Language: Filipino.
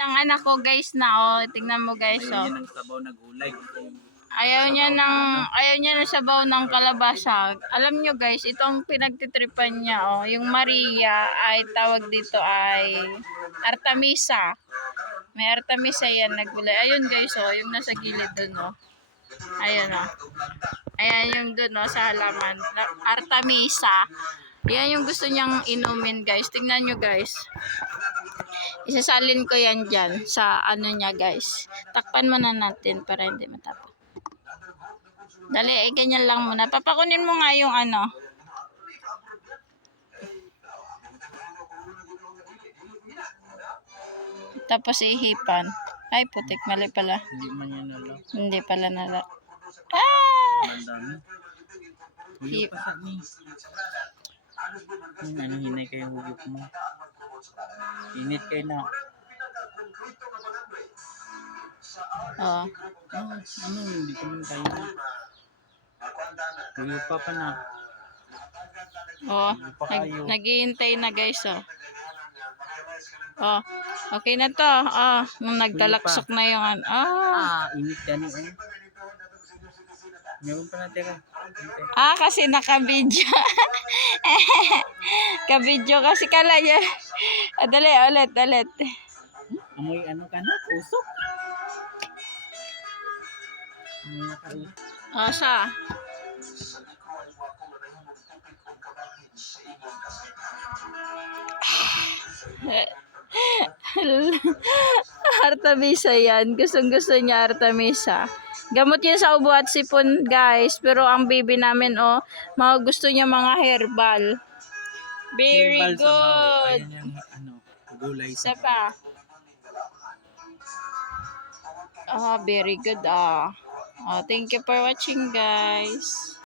Isang anak ko guys na oh. Tingnan mo guys Ayaw oh. niya ng sabaw na gulay. Ayaw niya ng ayaw niya ng sabaw ng kalabasa. Alam nyo guys, itong pinagtitripan niya oh, yung Maria ay tawag dito ay Artemisa. May Artemisa yan na gulay. Ayun guys oh, yung nasa gilid dun oh. Ayun oh. Ayan yung dun oh, sa halaman. Artemisa. Yan yung gusto niyang inumin guys. Tingnan nyo guys. Isasalin ko yan dyan sa ano niya guys. Takpan muna natin para hindi matapon. Dali, eh, ganyan lang muna. Papakunin mo nga yung ano. Tapos ihipan. Ay, putik. Mali pala. Hindi man yan nalo. Hindi pala nala. Ah! Ang dami. Ni. Yung ano, hinay kayo huyok mo. Init kayo na. Oh. Ah, ano, hindi ko man tayo. Huyok pa pa na. Oh. Nag naghihintay na guys, oh. Oh. Okay na to. Oh. Nung nagtalaksok na yung ano. Oh. Ah, init yan eh. Meron pa ka. Hintay. Ah, kasi naka-video. Ka-video kasi kala niya. Ah, dali, ulit, ulit. Amoy ano ka na? Usok? Amoy nakausok. O, siya. Artemisa yan. Gustong gusto niya Artemisa. Gamot yan sa ubo at sipon, guys. Pero ang baby namin, oh, mga gusto niya mga herbal. Very Herbal good. Ayan yung ano, gulay sabaw. pa. Ah, very good ah. Oh, thank you for watching guys.